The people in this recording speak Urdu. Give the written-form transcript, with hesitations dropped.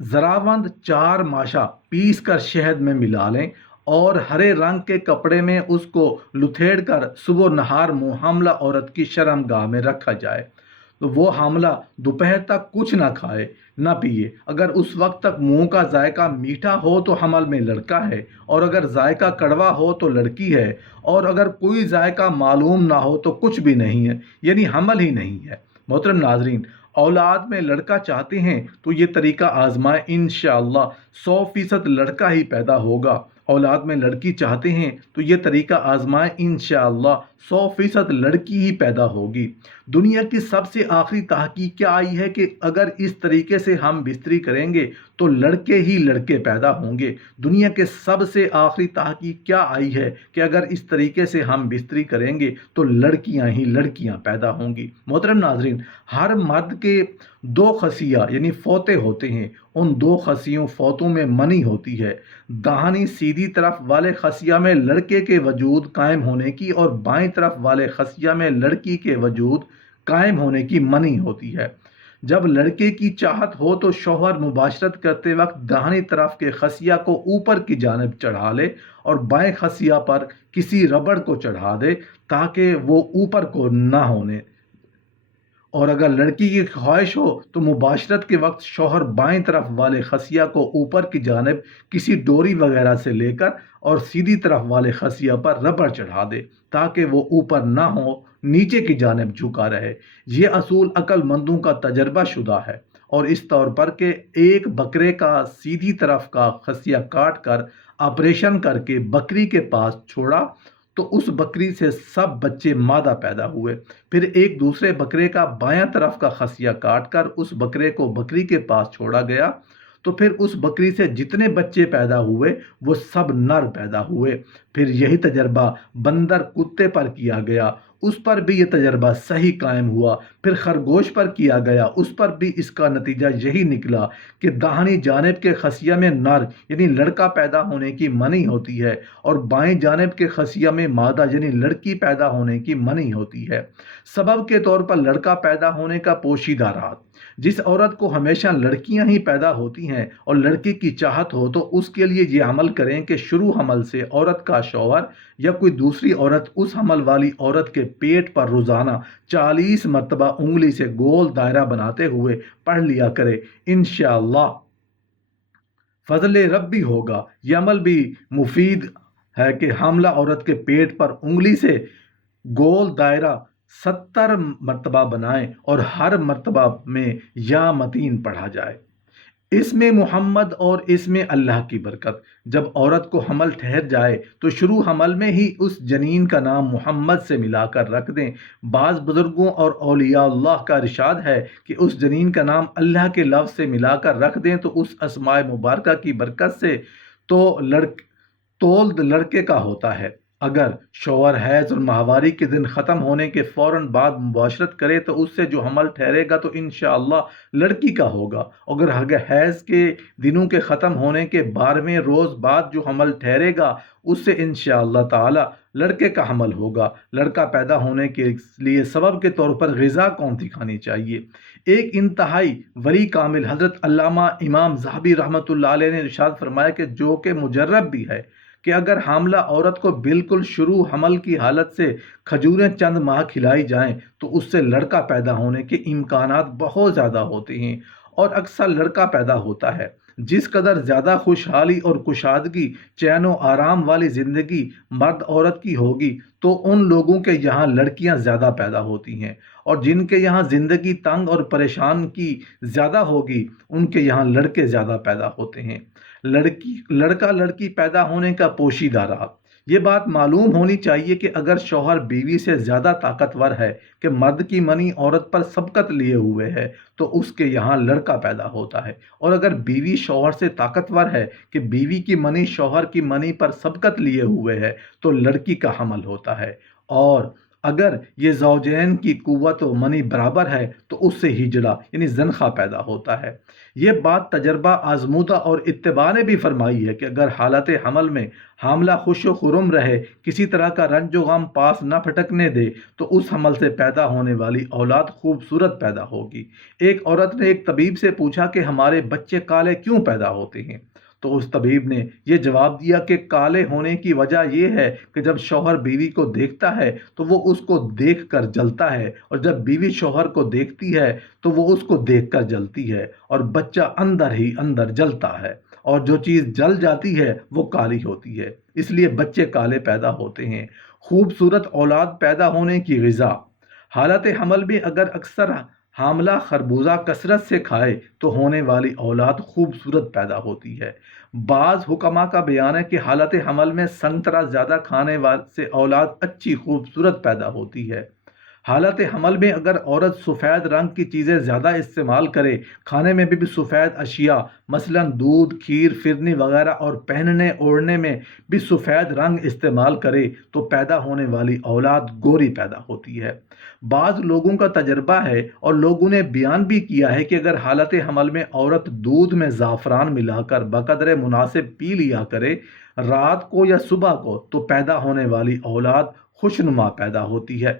ذراوند 4 ماشا پیس کر شہد میں ملا لیں اور ہرے رنگ کے کپڑے میں اس کو لتھیڑ کر صبح نہار منہ حاملہ عورت کی شرمگاہ میں رکھا جائے، تو وہ حاملہ دوپہر تک کچھ نہ کھائے نہ پیے۔ اگر اس وقت تک منہ کا ذائقہ میٹھا ہو تو حمل میں لڑکا ہے، اور اگر ذائقہ کڑوا ہو تو لڑکی ہے، اور اگر کوئی ذائقہ معلوم نہ ہو تو کچھ بھی نہیں ہے، یعنی حمل ہی نہیں ہے۔ محترم ناظرین، اولاد میں لڑکا چاہتے ہیں تو یہ طریقہ آزمائیں، انشاءاللہ 100% لڑکا ہی پیدا ہوگا۔ اولاد میں لڑکی چاہتے ہیں تو یہ طریقہ آزمائیں، انشاءاللہ 100% لڑکی ہی پیدا ہوگی۔ دنیا کی سب سے آخری تحقیق کیا آئی ہے کہ اگر اس طریقے سے ہم بستری کریں گے تو لڑکے ہی لڑکے پیدا ہوں گے۔ دنیا کے سب سے آخری تحقیق کیا آئی ہے کہ اگر اس طریقے سے ہم بستری کریں گے تو لڑکیاں ہی لڑکیاں پیدا ہوں گی۔ محترم ناظرین، ہر مرد کے 2 خصیہ یعنی فوتے ہوتے ہیں، ان 2 خصیوں فوتوں میں منی ہوتی ہے۔ داہنی سیدھی طرف والے خصیہ میں لڑکے کے وجود قائم ہونے کی اور بائیں طرف والے خصیہ میں لڑکی کے وجود قائم ہونے کی منی ہوتی ہے۔ جب لڑکے کی چاہت ہو تو شوہر مباشرت کرتے وقت داہنی طرف کے خصیہ کو اوپر کی جانب چڑھا لے اور بائیں خصیہ پر کسی ربڑ کو چڑھا دے تاکہ وہ اوپر کو نہ ہونے، اور اگر لڑکی کی خواہش ہو تو مباشرت کے وقت شوہر بائیں طرف والے خصیہ کو اوپر کی جانب کسی ڈوری وغیرہ سے لے کر اور سیدھی طرف والے خصیہ پر ربڑ چڑھا دے تاکہ وہ اوپر نہ ہو، نیچے کی جانب جھکا رہے۔ یہ اصول عقل مندوں کا تجربہ شدہ ہے، اور اس طور پر کہ ایک بکرے کا سیدھی طرف کا خصیہ کاٹ کر آپریشن کر کے بکری کے پاس چھوڑا تو اس بکری سے سب بچے مادہ پیدا ہوئے۔ پھر ایک دوسرے بکرے کا بایاں طرف کا خصیہ کاٹ کر اس بکرے کو بکری کے پاس چھوڑا گیا تو پھر اس بکری سے جتنے بچے پیدا ہوئے وہ سب نر پیدا ہوئے۔ پھر یہی تجربہ بندر کتے پر کیا گیا، اس پر بھی یہ تجربہ صحیح قائم ہوا۔ پھر خرگوش پر کیا گیا، اس پر بھی اس کا نتیجہ یہی نکلا کہ داہنی جانب کے خصیہ میں نر یعنی لڑکا پیدا ہونے کی منی ہوتی ہے، اور بائیں جانب کے خصیہ میں مادہ یعنی لڑکی پیدا ہونے کی منی ہوتی ہے۔ سبب کے طور پر لڑکا پیدا ہونے کا پوشیدہ راز، جس عورت کو ہمیشہ لڑکیاں ہی پیدا ہوتی ہیں اور لڑکے کی چاہت ہو تو اس کے لیے یہ عمل کریں کہ شروع حمل سے عورت کا شوہر یا کوئی دوسری عورت اس حمل والی عورت کے پیٹ پر روزانہ 40 مرتبہ انگلی سے گول دائرہ بناتے ہوئے پڑھ لیا کرے۔ انشاءاللہ فضل ربی ہوگا۔ یہ عمل بھی مفید ہے کہ حاملہ عورت کے پیٹ پر انگلی سے گول دائرہ 70 مرتبہ بنائیں اور ہر مرتبہ میں یا متین پڑھا جائے۔ اس میں محمد اور اس میں اللہ کی برکت۔ جب عورت کو حمل ٹھہر جائے تو شروع حمل میں ہی اس جنین کا نام محمد سے ملا کر رکھ دیں۔ بعض بزرگوں اور اولیاء اللہ کا ارشاد ہے کہ اس جنین کا نام اللہ کے لفظ سے ملا کر رکھ دیں تو اس اسماء مبارکہ کی برکت سے تولد لڑکے کا ہوتا ہے۔ اگر شوہر حیض اور ماہواری کے دن ختم ہونے کے فوراً بعد مباشرت کرے تو اس سے جو حمل ٹھہرے گا تو انشاءاللہ لڑکی کا ہوگا۔ اگر حیض کے دنوں کے ختم ہونے کے 12ویں روز بعد جو حمل ٹھہرے گا اس سے انشاءاللہ تعالی لڑکے کا حمل ہوگا۔ لڑکا پیدا ہونے کے لیے سبب کے طور پر غذا کون سی کھانی چاہیے؟ ایک انتہائی ولی کامل حضرت علامہ امام ذہبی رحمۃ اللہ علیہ نے ارشاد فرمایا کہ جو کہ مجرب بھی ہے کہ اگر حاملہ عورت کو بالکل شروع حمل کی حالت سے کھجوریں چند ماہ کھلائی جائیں تو اس سے لڑکا پیدا ہونے کے امکانات بہت زیادہ ہوتے ہیں، اور اکثر لڑکا پیدا ہوتا ہے۔ جس قدر زیادہ خوشحالی اور کشادگی، چین و آرام والی زندگی مرد عورت کی ہوگی تو ان لوگوں کے یہاں لڑکیاں زیادہ پیدا ہوتی ہیں، اور جن کے یہاں زندگی تنگ اور پریشان کی زیادہ ہوگی ان کے یہاں لڑکے زیادہ پیدا ہوتے ہیں۔ لڑکا لڑکی پیدا ہونے کا پوشیدہ راز۔ یہ بات معلوم ہونی چاہیے کہ اگر شوہر بیوی سے زیادہ طاقتور ہے کہ مرد کی منی عورت پر سبقت لیے ہوئے ہے تو اس کے یہاں لڑکا پیدا ہوتا ہے، اور اگر بیوی شوہر سے طاقتور ہے کہ بیوی کی منی شوہر کی منی پر سبقت لیے ہوئے ہے تو لڑکی کا حمل ہوتا ہے۔ اور اگر یہ زوجین کی قوت و منی برابر ہے تو اس سے ہجڑا یعنی زنخہ پیدا ہوتا ہے۔ یہ بات تجربہ آزمودہ اور اتباع نے بھی فرمائی ہے کہ اگر حالت حمل میں حاملہ خوش و خرم رہے، کسی طرح کا رنج و غم پاس نہ پھٹکنے دے، تو اس حمل سے پیدا ہونے والی اولاد خوبصورت پیدا ہوگی۔ ایک عورت نے ایک طبیب سے پوچھا کہ ہمارے بچے کالے کیوں پیدا ہوتے ہیں؟ تو اس طبیب نے یہ جواب دیا کہ کالے ہونے کی وجہ یہ ہے کہ جب شوہر بیوی کو دیکھتا ہے تو وہ اس کو دیکھ کر جلتا ہے، اور جب بیوی شوہر کو دیکھتی ہے تو وہ اس کو دیکھ کر جلتی ہے، اور بچہ اندر ہی اندر جلتا ہے، اور جو چیز جل جاتی ہے وہ کالی ہوتی ہے، اس لیے بچے کالے پیدا ہوتے ہیں۔ خوبصورت اولاد پیدا ہونے کی غذا: حالت حمل میں اگر اکثر حاملہ خربوزہ کثرت سے کھائے تو ہونے والی اولاد خوبصورت پیدا ہوتی ہے۔ بعض حکماء کا بیان ہے کہ حالت حمل میں سنترا زیادہ کھانے سے اولاد اچھی خوبصورت پیدا ہوتی ہے۔ حالت حمل میں اگر عورت سفید رنگ کی چیزیں زیادہ استعمال کرے، کھانے میں بھی سفید اشیاء مثلا دودھ، کھیر، فرنی وغیرہ، اور پہننے اوڑھنے میں بھی سفید رنگ استعمال کرے، تو پیدا ہونے والی اولاد گوری پیدا ہوتی ہے۔ بعض لوگوں کا تجربہ ہے اور لوگوں نے بیان بھی کیا ہے کہ اگر حالت حمل میں عورت دودھ میں زعفران ملا کر بقدر مناسب پی لیا کرے رات کو یا صبح کو، تو پیدا ہونے والی اولاد خوشنما پیدا ہوتی ہے۔